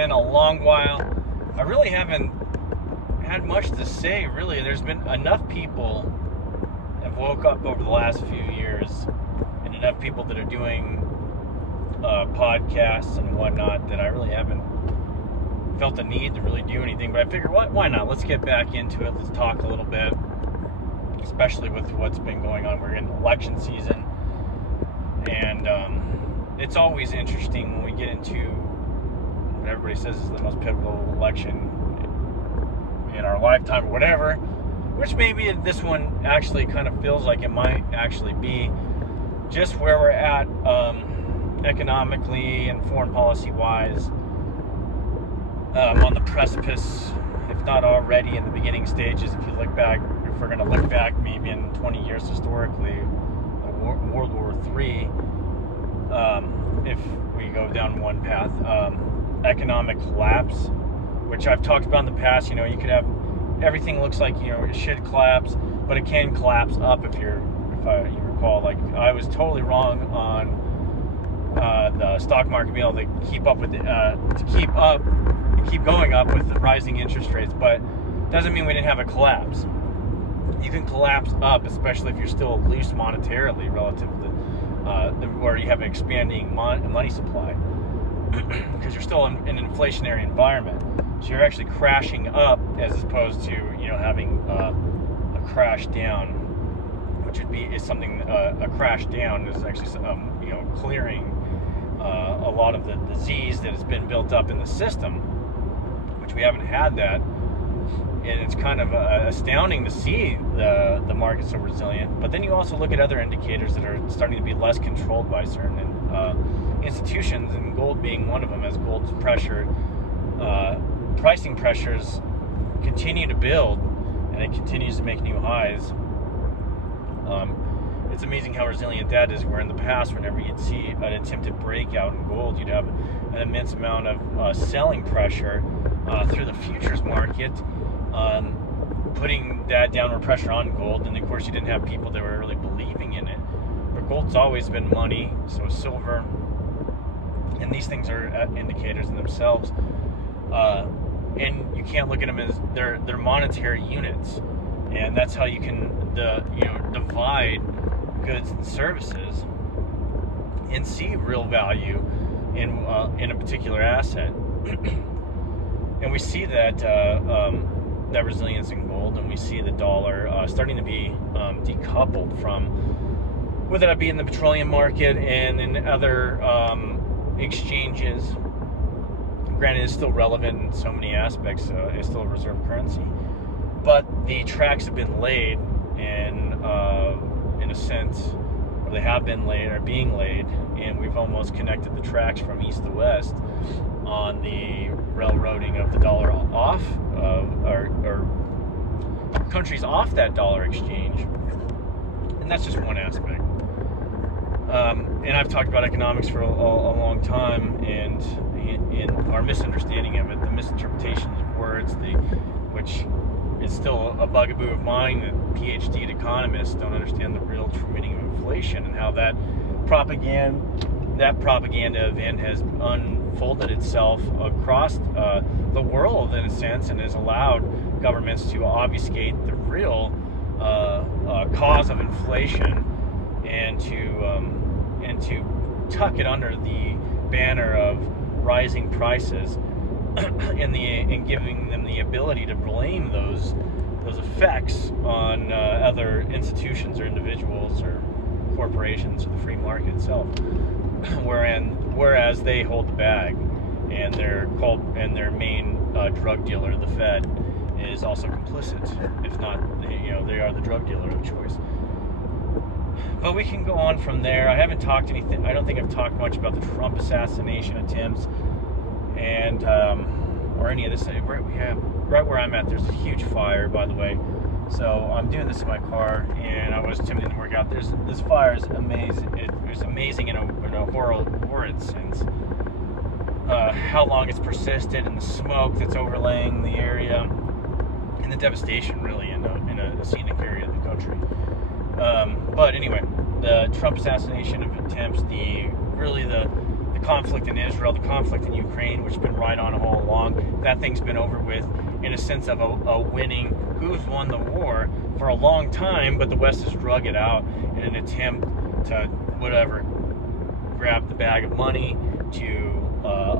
been a long while. I really haven't had much to say, really. There's been enough people that have woke up over the last few years, and enough people that are doing podcasts and whatnot, that I really haven't felt the need to really do anything. But I figured, why not? Let's get back into it. Let's talk a little bit, especially with what's been going on. We're in election season, and it's always interesting when we get into what everybody says is the most pivotal election in our lifetime or whatever, which maybe this one actually kind of feels like it might actually be, just where we're at economically and foreign policy wise, on the precipice, if not already in the beginning stages. If you look back, if we're going to look back maybe in 20 years historically, World War III, if we go down one path, economic collapse, which I've talked about in the past. You could have everything looks like, it should collapse, but it can collapse up if you recall. Like, I was totally wrong on the stock market being able to keep up with keep going up with the rising interest rates, but doesn't mean we didn't have a collapse. You can collapse up, especially if you're still loose monetarily relative to where you have an expanding money supply, because you're still in an inflationary environment. So you're actually crashing up as opposed to having a crash down, which is something. A crash down is actually clearing a lot of the disease that has been built up in the system, which we haven't had that. And it's kind of astounding to see the market so resilient. But then you also look at other indicators that are starting to be less controlled by certain institutions, and gold being one of them. As gold's pressured, pricing pressures continue to build, and it continues to make new highs. It's amazing how resilient that is, where in the past, whenever you'd see an attempted breakout in gold, you'd have an immense amount of selling pressure through the futures market, putting that downward pressure on gold. And of course, you didn't have people that were really believing in it. But gold's always been money, so is silver, and these things are indicators in themselves. And you can't look at them as they're monetary units, and that's how you can divide goods and services and see real value in a particular asset. And we see that that resilience in gold, and we see the dollar starting to be decoupled from, whether that be in the petroleum market and in other exchanges. Granted, it's still relevant in so many aspects. It's still a reserve currency, but the tracks have been laid in a sense, or they have been laid, or being laid, and we've almost connected the tracks from east to west on the railroading of the dollar off, or countries off that dollar exchange. And that's just one aspect. And I've talked about economics for a long time, and our misunderstanding of it, the misinterpretations of words, which is still a bugaboo of mine, that PhD economists don't understand the real true meaning of inflation, and how that propaganda event has unfolded itself across the world, in a sense, and has allowed governments to obfuscate the real cause of inflation, and to tuck it under the banner of rising prices, and giving them the ability to blame those effects on other institutions or individuals or corporations or the free market itself, whereas they hold the bag, and their main drug dealer, the Fed, is also complicit. If not, they are the drug dealer of choice. But we can go on from there. I don't think I've talked much about the Trump assassination attempts, and or any of this. Right where I'm at, there's a huge fire, by the way. So I'm doing this in my car, and I was attempting to work out. This fire is amazing. It was amazing in a horrid sense. How long it's persisted, and the smoke that's overlaying the area, and the devastation, really, in a scenic area of the country. But anyway, the Trump assassination attempts, the conflict in Israel, the conflict in Ukraine, which has been right on all along. That thing's been over with in a sense of a winning, who's won the war for a long time, but the West has drug it out in an attempt to, whatever, grab the bag of money, to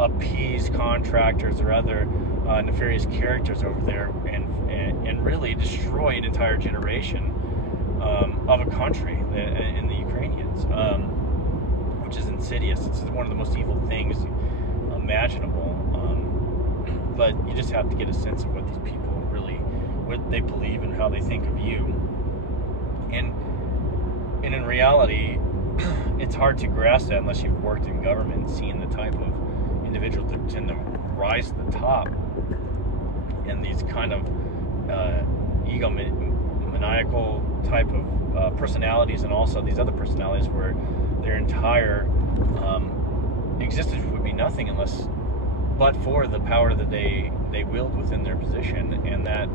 appease contractors or other nefarious characters over there, and really destroy an entire generation of a country in the Ukrainians, which is insidious. It's one of the most evil things imaginable. But you just have to get a sense of what these people really, what they believe and how they think of you. And in reality, it's hard to grasp that unless you've worked in government and seen the type of individuals that tend to rise to the top, and these kind of egomaniacal type of personalities, and also these other personalities where their entire existence would be nothing unless but for the power that they wield within their position, and that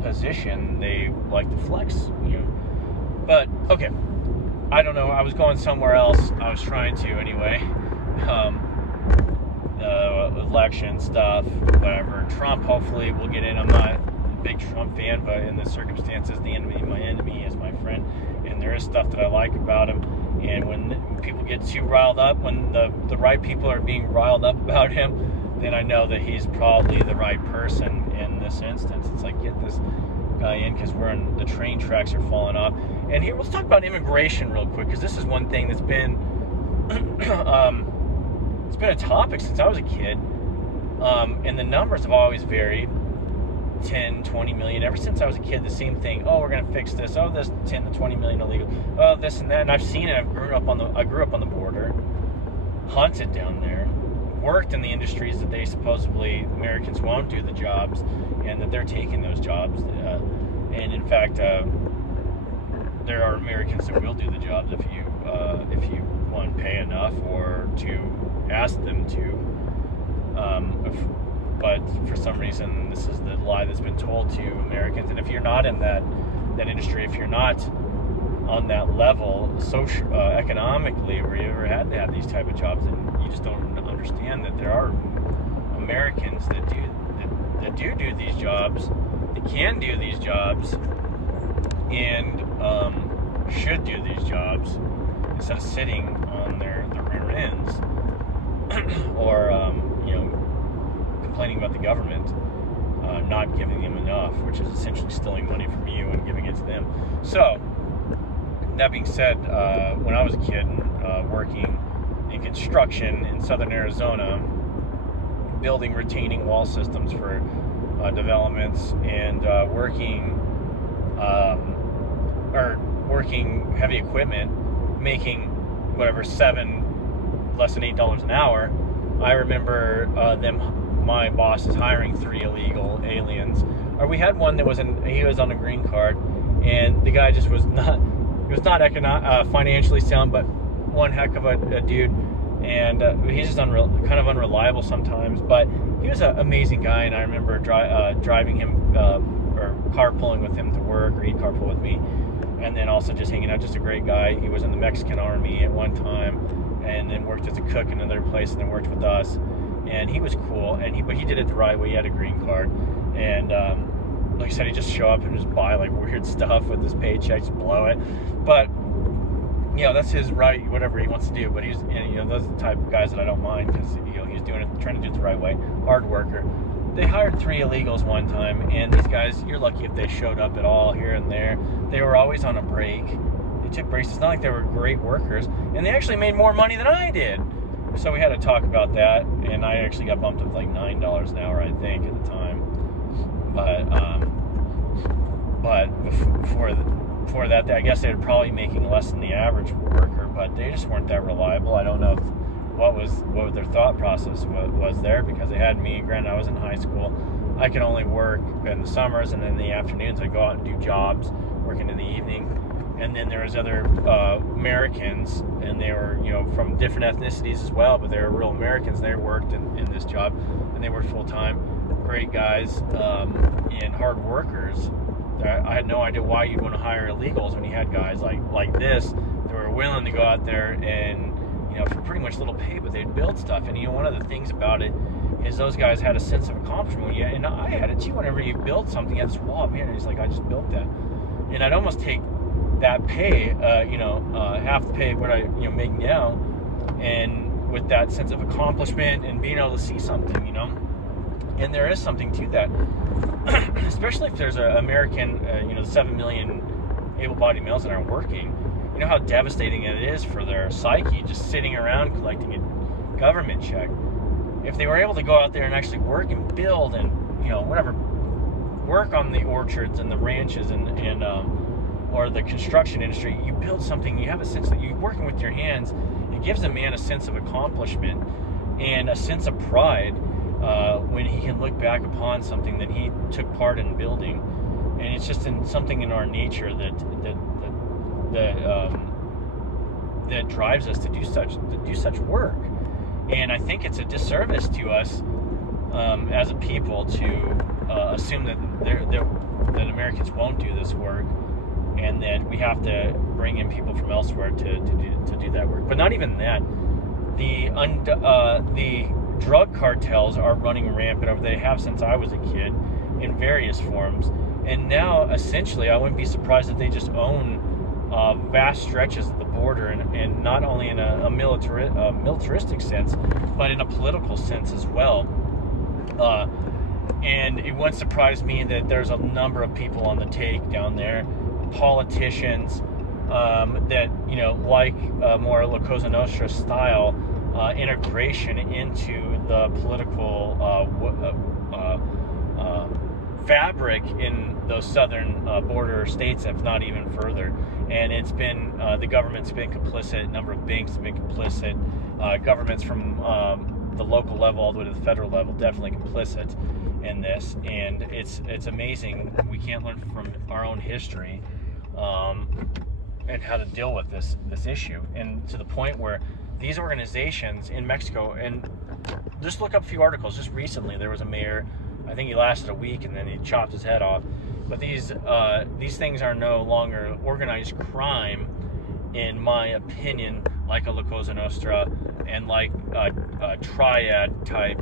position they like to flex, But okay, I don't know, I was going somewhere else. I was trying to anyway. Election stuff, whatever. Trump, hopefully we'll get in. I'm not a big Trump fan, but in the circumstances, the enemy of my enemy is my friend, and there is stuff that I like about him. And when people get too riled up, when the right people are being riled up about him, then I know that he's probably the right person in this instance. It's like, get this guy in, because the train tracks are falling off. And here, let's talk about immigration real quick, because this is one thing that's been it's been a topic since I was a kid, and the numbers have always varied. 10, 20 million. Ever since I was a kid, the same thing. Oh, we're going to fix this. Oh, there's 10 to 20 million illegal. Oh, this and that. And I've seen it. I grew up on the border, hunted down there, worked in the industries that they supposedly, Americans won't do the jobs, and that they're taking those jobs. And in fact, there are Americans that will do the jobs if you want to pay enough, or to ask them to. But for some reason, this is the lie that's been told to Americans. And if you're not in that industry, if you're not on that level, economically, where you ever had to have these type of jobs, then you just don't understand that there are Americans that do these jobs, that can do these jobs, and should do these jobs instead of sitting on their rear ends or complaining about the government not giving them enough, which is essentially stealing money from you and giving it to them. So, that being said, when I was a kid working in construction in southern Arizona, building retaining wall systems for developments, and working heavy equipment, making whatever less than $8 an hour, I remember my boss is hiring 3 illegal aliens. Or we had one that he was on a green card, and the guy just was not financially sound, but one heck of a dude, and he's just kind of unreliable sometimes, but he was an amazing guy. And I remember driving him or carpooling with him to work, or he'd carpool with me, and then also just hanging out. Just a great guy. He was in the Mexican army at one time, and then worked as a cook in another place, and then worked with us. And he was cool, but he did it the right way. He had a green card, and like I said, he'd just show up and just buy like weird stuff with his paycheck, just blow it. But that's his right, whatever he wants to do. But he's, those are the type of guys that I don't mind, because he's doing it, trying to do it the right way. Hard worker. They hired 3 illegals one time, and these guys, you're lucky if they showed up at all here and there. They were always on a break. They took breaks. It's not like they were great workers, and they actually made more money than I did. So we had to talk about that, and I actually got bumped up like $9 an hour, I think, at the time. But before that, I guess they were probably making less than the average worker, but they just weren't that reliable. I don't know what their thought process was there, because they had me. Granted, I was in high school. I could only work in the summers, and then in the afternoons I'd go out and do jobs, working in the evening. And then there was other Americans, and they were, from different ethnicities as well, but they were real Americans. They worked in this job, and they worked full-time. Great guys, and hard workers. I had no idea why you'd want to hire illegals when you had guys like this that were willing to go out there and, for pretty much little pay, but they'd build stuff. And one of the things about it is those guys had a sense of accomplishment. Yeah, and I had it too. Whenever you build something, at this wall, man, it's like, I just built that, and I'd almost take that pay, half the pay what I make now, and with that sense of accomplishment and being able to see something, and there is something to that, especially if there's an American, 7 million able-bodied males that aren't working. You know how devastating it is for their psyche just sitting around collecting a government check. If they were able to go out there and actually work and build and work on the orchards and the ranches and or the construction industry, you build something, you have a sense that you're working with your hands. It gives a man a sense of accomplishment and a sense of pride when he can look back upon something that he took part in building. And it's just something in our nature that drives us to do such work. And I think it's a disservice to us as a people to assume that Americans won't do this work, and that we have to bring in people from elsewhere to do that work. But not even that. The drug cartels are running rampant over. They have since I was a kid in various forms. And now, essentially, I wouldn't be surprised if they just own vast stretches of the border, and not only in a militaristic sense, but in a political sense as well. And it wouldn't surprise me that there's a number of people on the take down there, politicians that, like more La Cosa Nostra style integration into the political fabric in those southern border states, if not even further. And it's been the government's been complicit. A number of banks have been complicit. Governments from the local level all the way to the federal level definitely complicit in this. And it's amazing we can't learn from our own history and how to deal with this issue. And to the point where these organizations in Mexico, and just look up a few articles. Just recently, there was a mayor. I think he lasted a week and then he chopped his head off. But these things are no longer organized crime, in my opinion, like a La Cosa Nostra and like triad type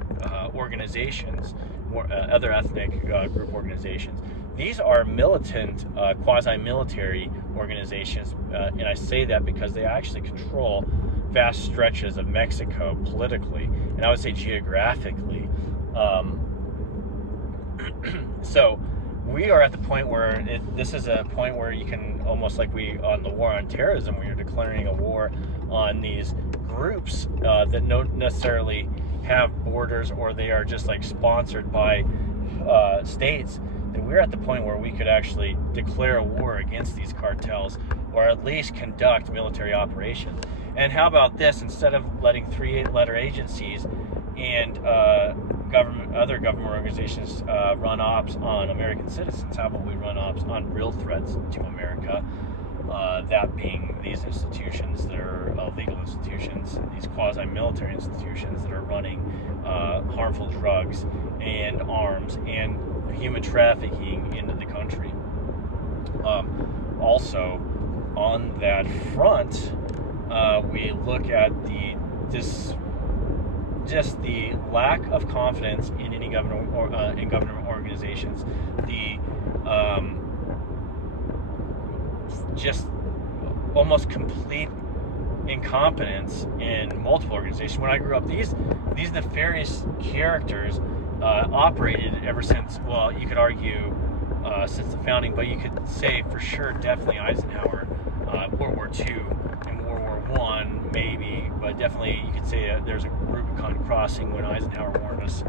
organizations, other ethnic group organizations. These are militant, quasi-military organizations, and I say that because they actually control vast stretches of Mexico politically, and I would say geographically. So we are at the point where this is a point where you can almost like on the war on terrorism, where you're declaring a war on these groups that don't necessarily have borders, or they are just like sponsored by states. That we're at the point where we could actually declare a war against these cartels, or at least conduct military operations. And how about this? Instead of letting 3-letter agencies and other government organizations run ops on American citizens, how about we run ops on real threats to America? That being these institutions that are legal institutions, these quasi-military institutions that are running harmful drugs and arms and human trafficking into the country. Also, on that front, we look at the lack of confidence in any government organizations, the just almost complete incompetence in multiple organizations. When I grew up, these nefarious characters operated ever since, well, you could argue since the founding, but you could say for sure definitely Eisenhower, World War II and World War I maybe, but definitely you could say there's a Rubicon crossing when Eisenhower warned us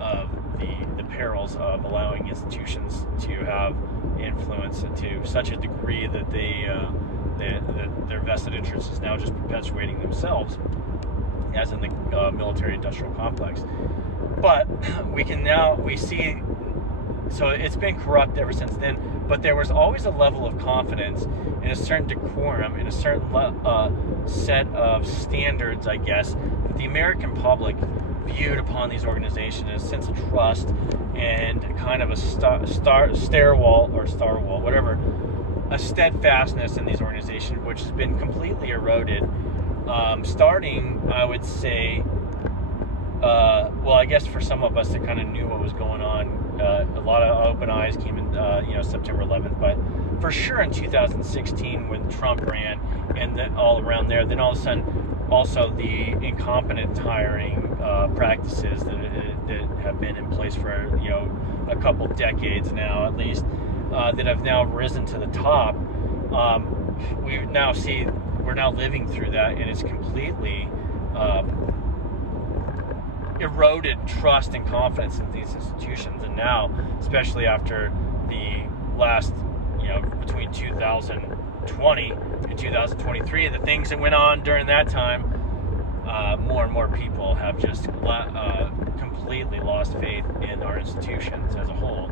of the perils of allowing institutions to have influence to such a degree that their vested interest is now just perpetuating themselves, as in the military-industrial complex. But we see, so it's been corrupt ever since then, but there was always a level of confidence and a certain decorum and a certain set of standards, I guess, that the American public viewed upon these organizations as a sense of trust and kind of a a steadfastness in these organizations, which has been completely eroded starting, I would say, well, I guess for some of us that kind of knew what was going on, a lot of open eyes came in, September 11th, but for sure in 2016 when Trump ran, and then all around there, then all of a sudden, also the incompetent hiring practices that have been in place for a couple decades now, at least, that have now risen to the top. We now see we're now living through that, and it's completely eroded trust and confidence in these institutions. And now, especially after the last, between 2020 and 2023, the things that went on during that time, more and more people have just completely lost faith in our institutions as a whole.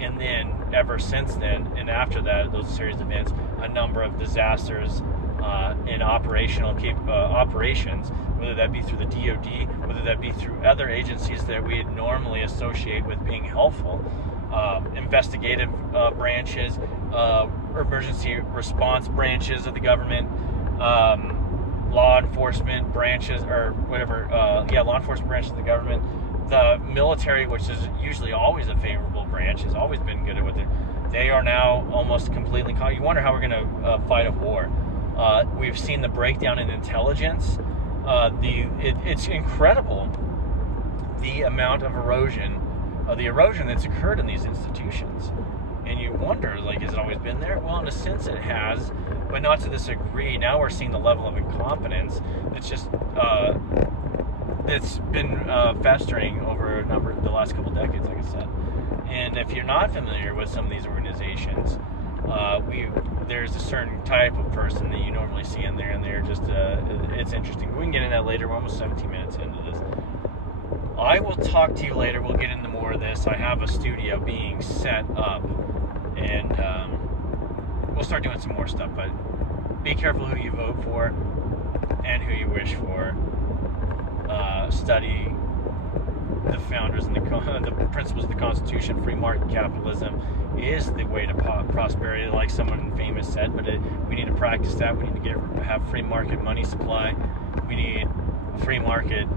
And then ever since then, and after that, those series of events, a number of disasters in operations, whether that be through the DoD, whether that be through other agencies that we would normally associate with being helpful, investigative branches, emergency response branches of the government, law enforcement branches, or whatever, law enforcement branches of the government. The military, which is usually always a favorable branch, has always been good with it. They are now almost completely caught. You wonder how we're going to fight a war. We've seen the breakdown in intelligence. It's incredible the amount of erosion that's occurred in these institutions. And you wonder, has it always been there? Well, in a sense it has, but not to this degree. Now we're seeing the level of incompetence that's just that's been festering over the last couple decades, like I said. And if you're not familiar with some of these organizations, there's a certain type of person that you normally see in there, and they're just it's interesting. We can get into that later. We're almost 17 minutes into this. I will talk to you later. We'll get into more of this. I have a studio being set up, and we'll start doing some more stuff. But be careful who you vote for and who you wish for. Study the founders and the principles of the Constitution. Free market capitalism is the way to prosperity, like someone famous said. But we need to practice that. We need to have free market money supply. We need a free market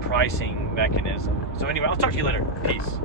pricing mechanism. So anyway, I'll talk to you later. Peace.